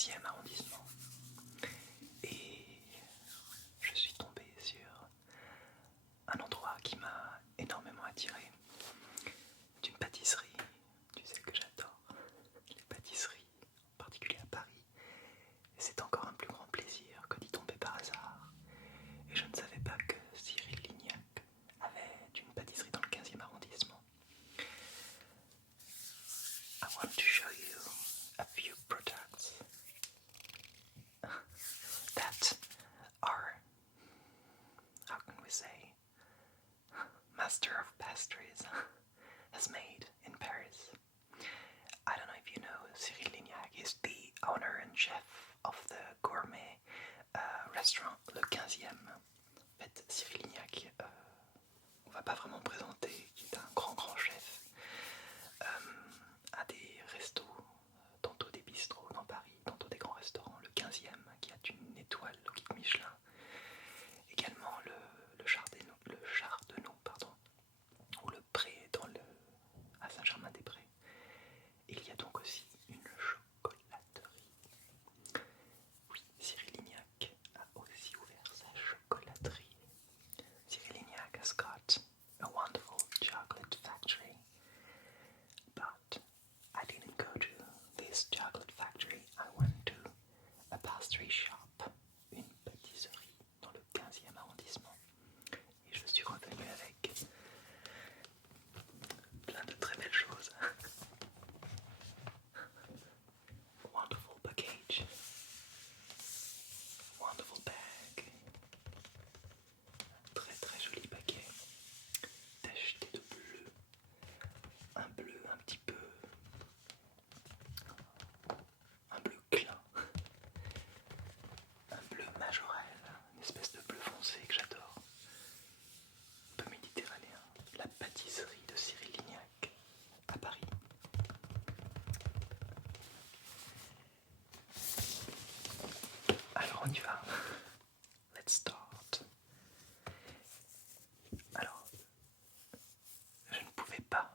15e arrondissement. Et je suis tombé sur un endroit qui m'a énormément attiré, d'une pâtisserie. Tu sais que j'adore les pâtisseries, en particulier à Paris. Et c'est encore un plus grand plaisir que d'y tomber par hasard. Et je ne savais pas que Cyril Lignac avait une pâtisserie dans le 15e arrondissement. I want to show you a few products that are, how can we say, master of pastries has made in Paris. I don't know if you know, Cyril Lignac is the owner and chef of the gourmet restaurant Le 15e. En fait, Cyril Lignac, on va pas vraiment présenter, qui est un grand chef, a des restos, tantôt des bistrots dans Paris, tantôt des grands restaurants. Le 15e, qui a une étoile au guide Michelin. Également le char de Nou, ou le Pré à Saint-Germain-des-Prés. Il y a donc aussi une chocolaterie. Oui, Cyril Lignac a aussi ouvert sa chocolaterie. Cyril Lignac has got a wonderful chocolate factory, but I didn't go to this chocolate factory. I went to a pastry shop, une pâtisserie dans le 15e arrondissement. Et je suis revenu avec plein de très belles choses. Wonderful package, wonderful bag, très joli paquet, tacheté de bleu, un bleu un petit peu, un bleu clin, un bleu majorel, une espèce de bleu foncé que j'adore, un peu méditerranéen, la pâtisserie de Cyril Lignac à Paris. Alors on y va, let's start. Alors, je ne pouvais pas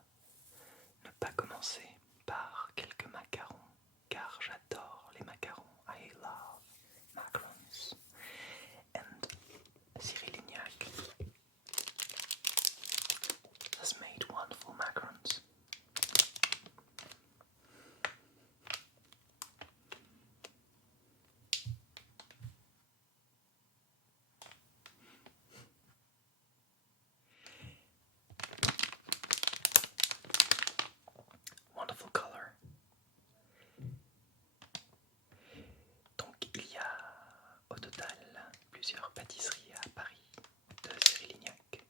ne pas commencer par quelques macarons, car j'adore les macarons. I love macarons. And Cyril Lignac has made wonderful macarons. Wonderful color. Donc il y a au total plusieurs pâtisseries à Paris de Cyril Lignac.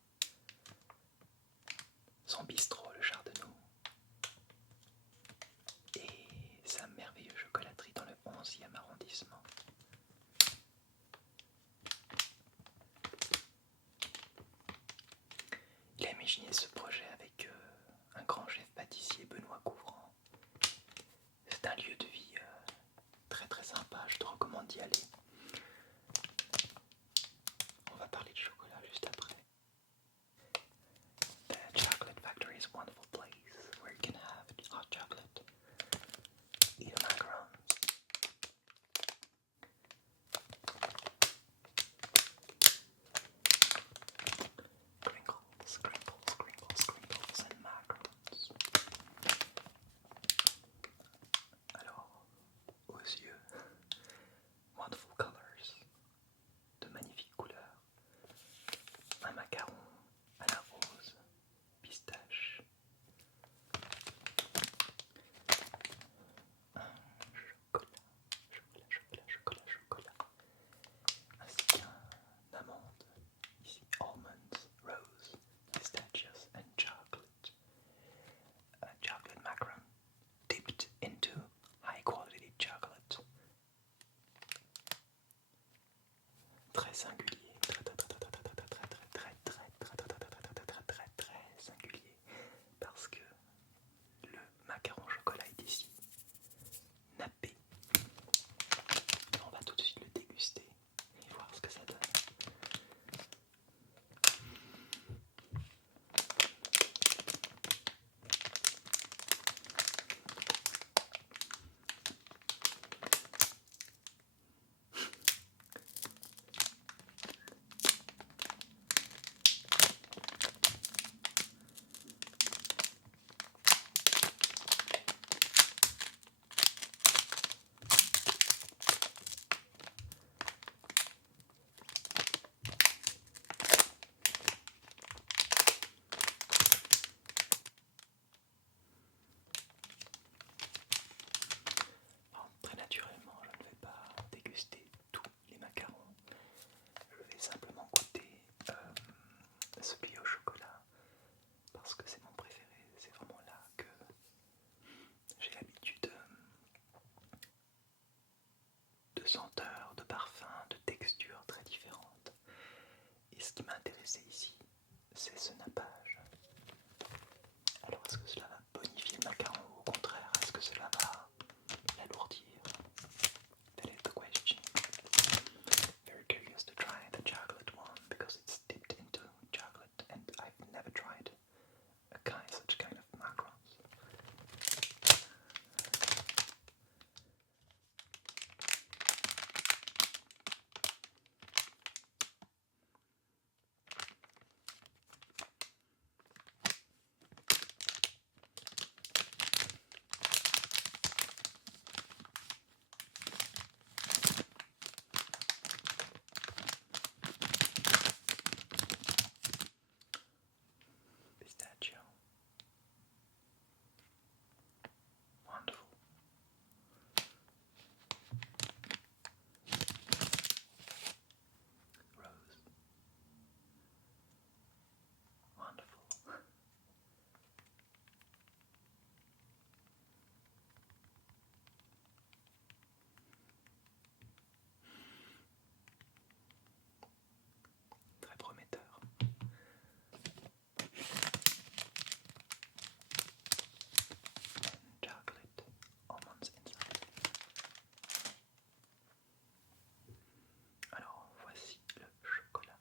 Son bistrot, le Char de Nou, et sa merveilleuse chocolaterie dans le 11e arrondissement. Il a imaginé ce projet avec un grand chef pâtissier, Benoît Couvrant. C'est un lieu de vie très sympa, je te recommande d'y aller. On va parler de chocolat juste après. The chocolate factory is a wonderful place where you can have hot chocolate, eat a macaron. Crinkles and macarons. Alors, aux yeux, wonderful colors, de magnifiques couleurs. Un macaron à la rose, pistache. Chocolat. Ainsi qu'un amande. Ici, almonds, rose, pistachios and chocolate. A chocolate macaron dipped into high quality chocolate. Très singulier, très singulier, parce que le macaron au chocolat est ici nappé. On va tout de suite le déguster et voir ce que ça donne. qui m'a intéressé ici, c'est ce nappage. Alors est-ce que cela va bonifier le macaron ou au contraire, est-ce que cela va l'alourdir? That is the question. Very curious to try the chocolate one because it's dipped into chocolate and I've never tried such kind of macarons. Pistachio. Wonderful. Rose. Wonderful. Très prometteur. And chocolate almonds inside. Alors voici le chocolat.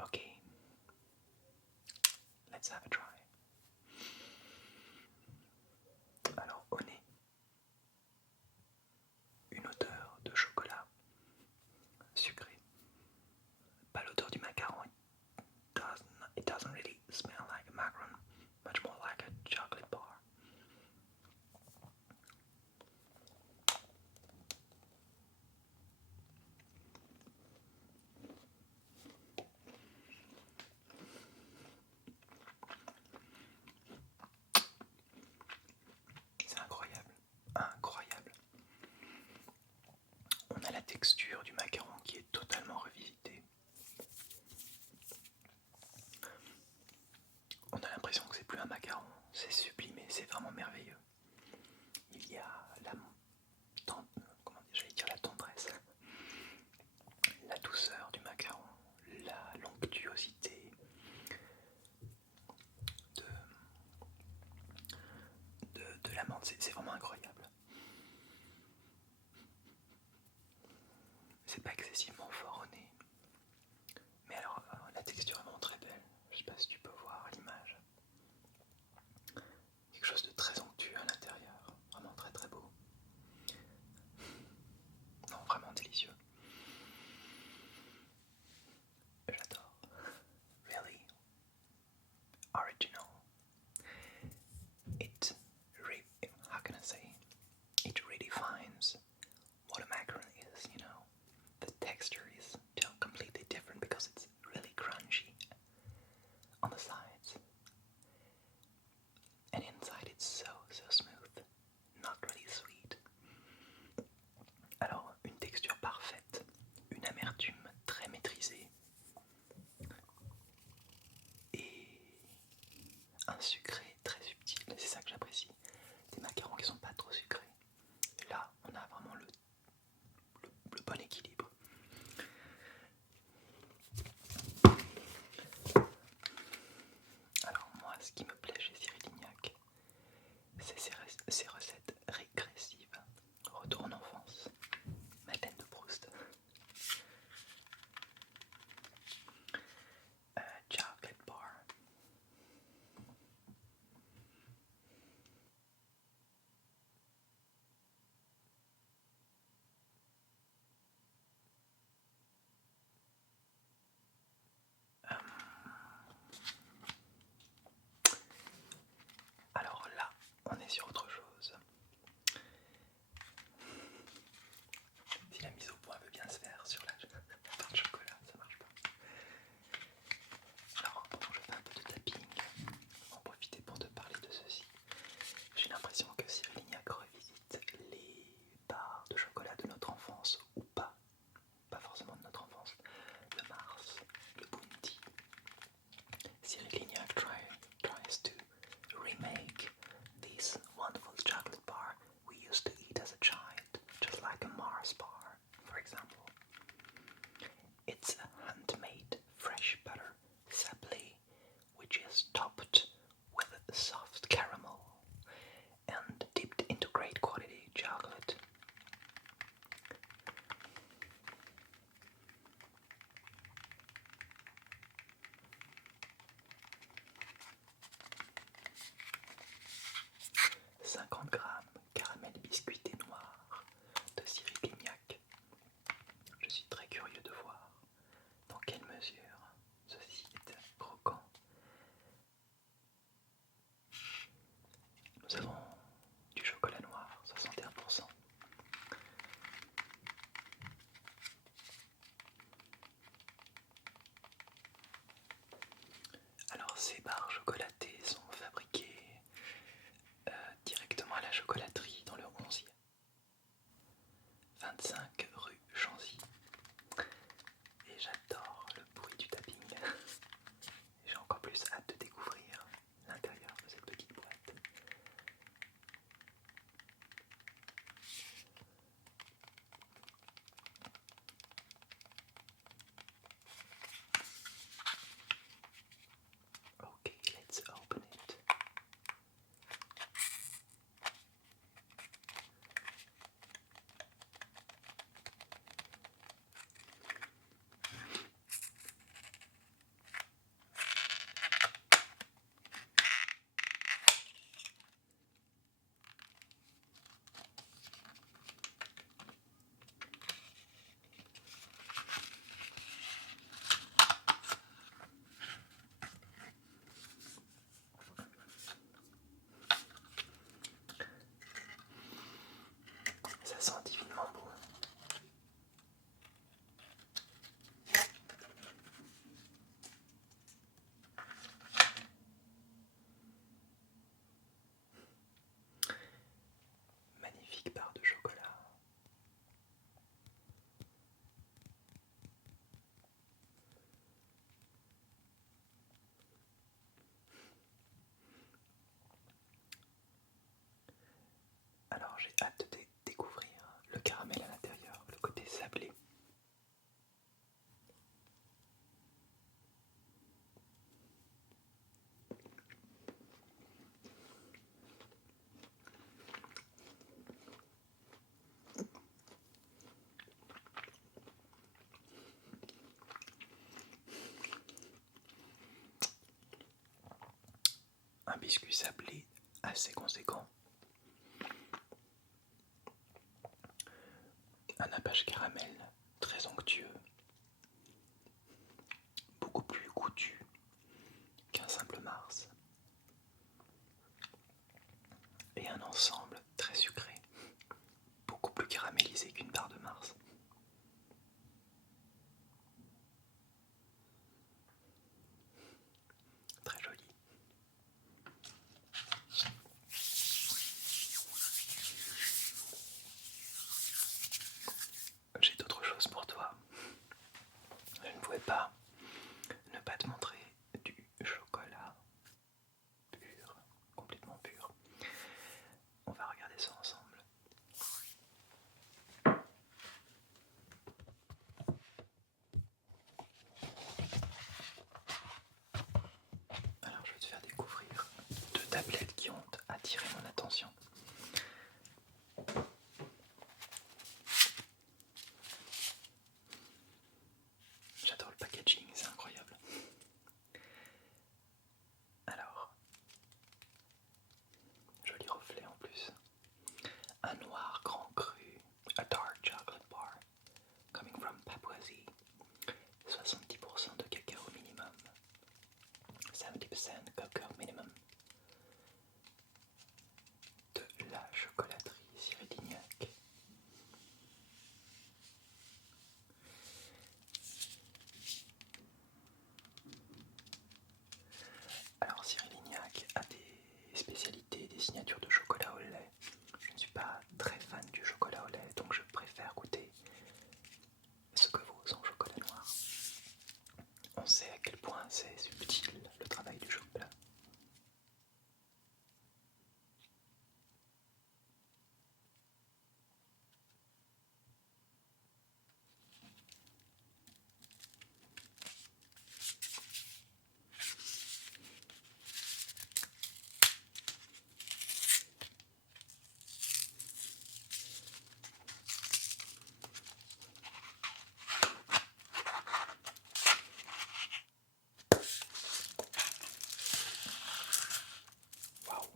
Okay, let's have a try. Alors au nez, une odeur de chocolat sucré. Pas l'odeur du macaron. It doesn't really smell like a macaron, much more like a chocolate bar. C'est incroyable, incroyable. On a la texture du macaron qui est totalement revisitée. On a l'impression que c'est plus un macaron, c'est sublimé, c'est vraiment merveilleux. Il y a la tendresse, la douceur du macaron, la l'onctuosité de l'amande, c'est vraiment incroyable. C'est pas excessivement fort au nez, mais alors la texture est vraiment très belle. Je sais pas si tu peux voir à l'image. Quelque chose de très onctueux à l'intérieur, vraiment très très beau. Non, vraiment délicieux. J'adore. Really original. How can I say? It redefines what a macaron is, you know. The texture is completely different because it's really crunchy on the sides. And inside it's so smooth, not really sweet. Alors, une texture parfaite, une amertume très maîtrisée et un sucré très subtil, c'est ça que j'apprécie. Des macarons qui sont pas trop sucrés. Et là, on a vraiment le bon équilibre. Alors moi, ce qui me plaît chez Cyril Lignac, j'ai hâte de découvrir le caramel à l'intérieur, le côté sablé. Un biscuit sablé assez conséquent. Un nappage caramel très onctueux, beaucoup plus goûtu qu'un simple Mars, et un ensemble très sucré, beaucoup plus caramélisé qu'une barre de Mars. Très joli. J'ai d'autres choses pour toi. Je ne pouvais pas ne pas te montrer du chocolat pur, complètement pur. On va regarder ça ensemble. Alors je vais te faire découvrir deux tablettes qui ont attiré mon attention. J'adore le packaging, c'est incroyable. Alors, joli reflet en plus. Un noir grand cru, a dark chocolate bar, coming from Papouasie. 70% de cacao minimum, 70% cocoa minimum. De la chocolaterie Cyril Lignac. Alors Cyril Lignac a des spécialités, des signatures de chocolat au lait. Je ne suis pas très fan du chocolat au lait, donc je préfère goûter ce que vaut son chocolat noir. On sait à quel point c'est subtil le travail du chocolat. Waouh!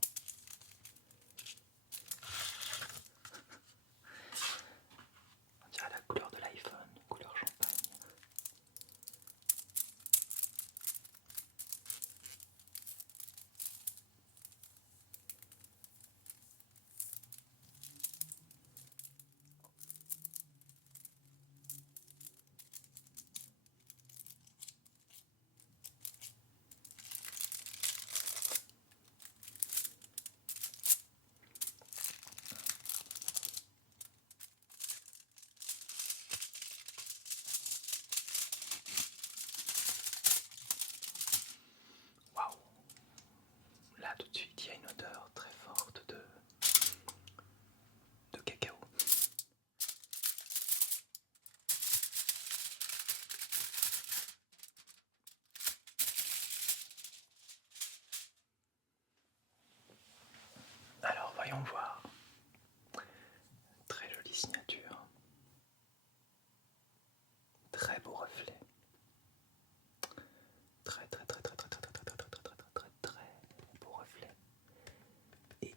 On dirait la couleur de l'iPhone, couleur champagne. Waouh! Là tout de suite il y a une odeur très forte de cacao. Alors voyons voir. Très jolie signature. Très beau reflet. Très très très très très très très très très très très très très beau reflet. Et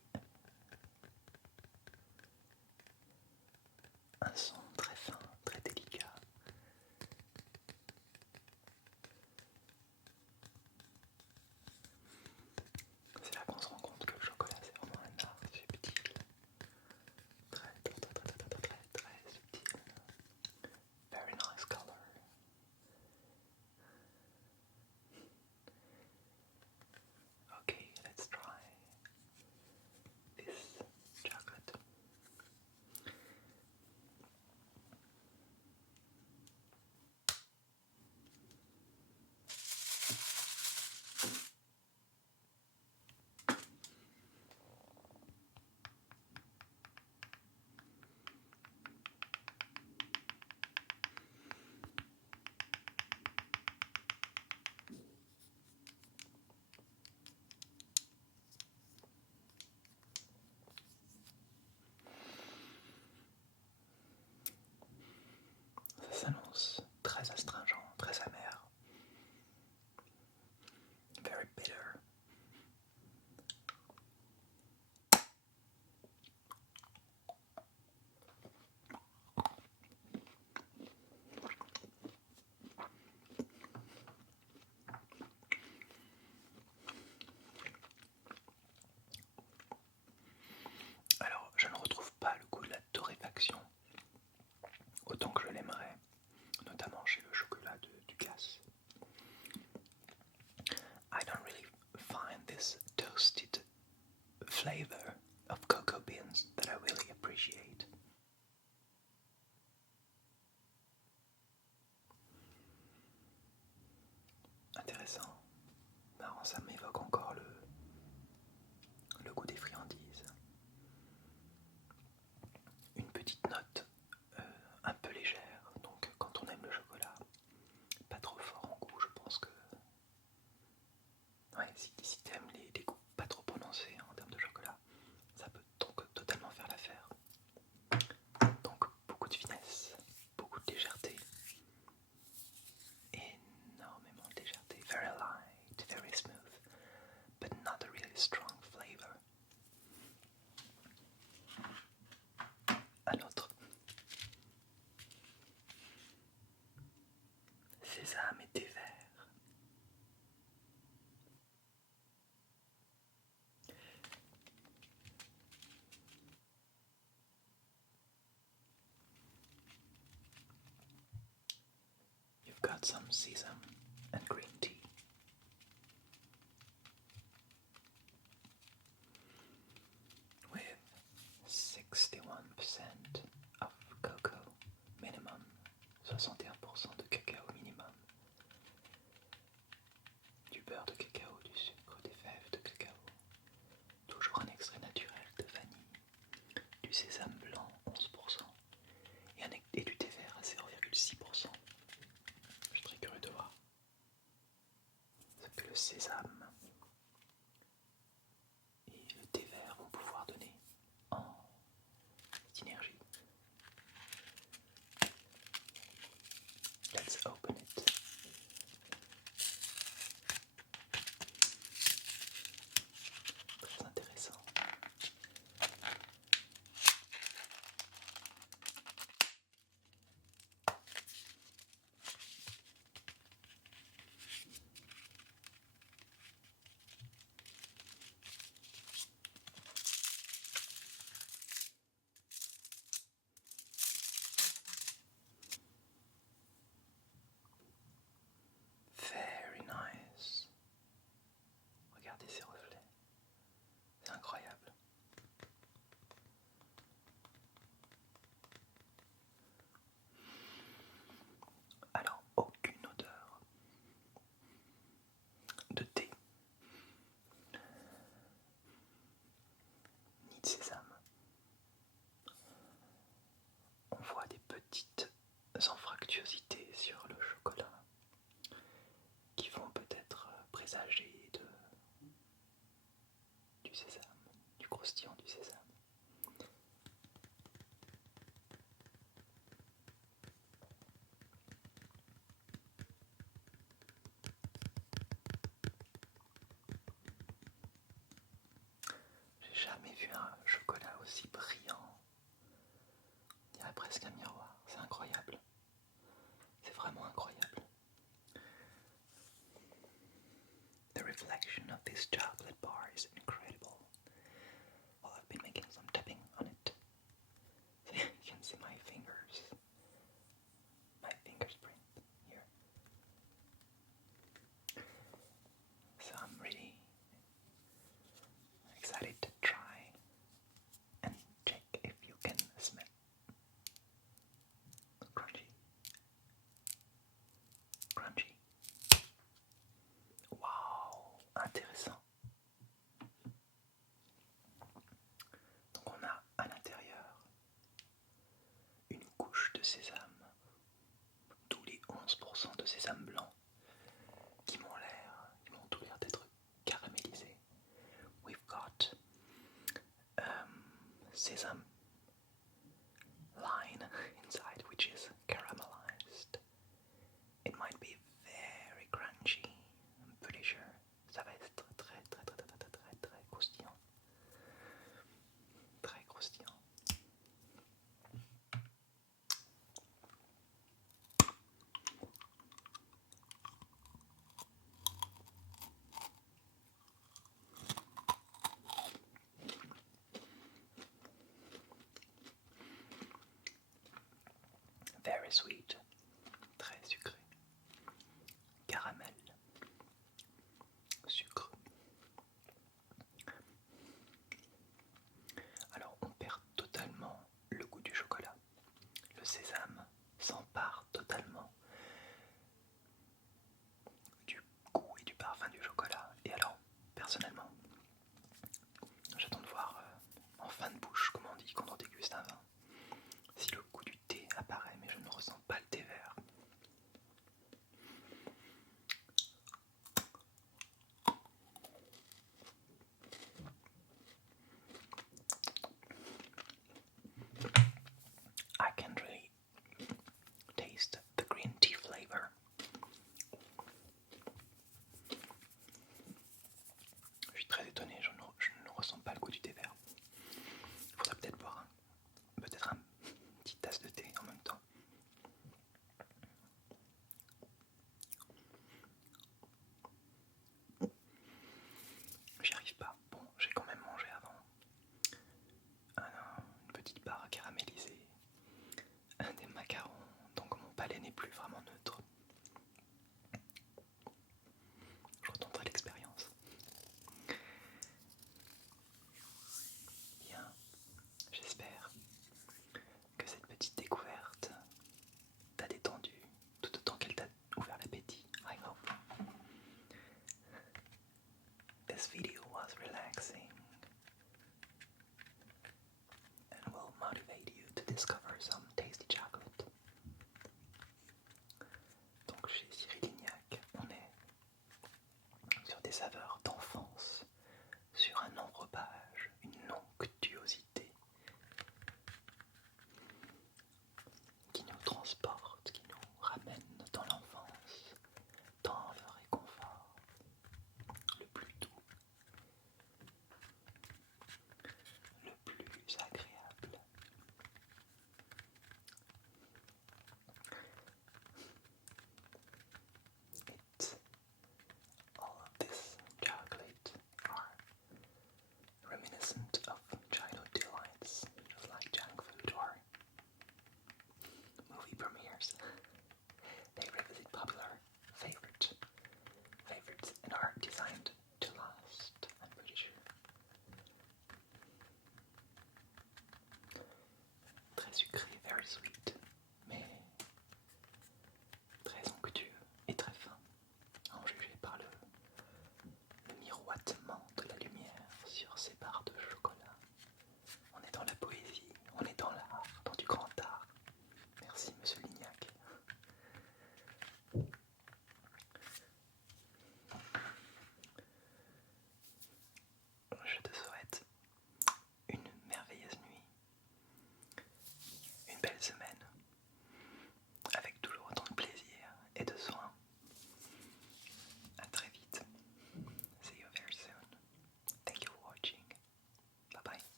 un son très fin, très délicat. C'est là qu'on se rend compte que le chocolat c'est vraiment un art subtil. Très très très très très très très très subtil. Very nice color. Okay, let's try this chocolate. flavor of cocoa beans that I really appreciate. Intéressant. Marrant, ça m'évoque encore le goût des friandises. Une petite note un peu légère, donc quand on aime le chocolat, pas trop fort en goût, je pense que... Ouais, si t'aimes les goûts pas trop prononcés en termes de chocolat, ça peut donc totalement faire l'affaire. Donc beaucoup de finesse, beaucoup de légèreté, énormément de légèreté, very light, very smooth, but not a really strong flavor. Un autre. Sésame et thé vert. You've got some sesame and green tea. With 61% of cocoa minimum, 61% de cacao minimum, du beurre de cacao, du sucre, des fèves de cacao, toujours un extrait naturel de vanille, du sésame blanc 11% et du thé vert à 0,6%. Je suis très curieux de voir ce que le sésame et le thé vert vont pouvoir donner en synergie. Let's open it. Très intéressant. Very nice. Regardez ces reflets. C'est incroyable. Alors, aucune odeur de thé, ni de sésame. On voit des petites anfractuosités sur le chocolat qui vont peut-être présager du sésame, du croustillant du sésame. J'ai jamais vu un chocolat aussi brillant. On dirait presque un miroir. C'est incroyable. C'est vraiment incroyable. The reflection of this chocolate bar is incredible. Well, I've been making some tapping on it. So you can see my fingers. My fingerprint here. So I'm really excited to try and check if you can smell. Crunchy. Crunchy. Wow, intéressant. Donc on a à l'intérieur une couche de sésame, d'où les 11% de sésame blanc qui m'ont tout l'air d'être caramélisés. We've got sesame line inside, which is caramelized. It might be very crunchy. I'm pretty sure. Ça va être très croustillant. Très croustillant. Very sweet.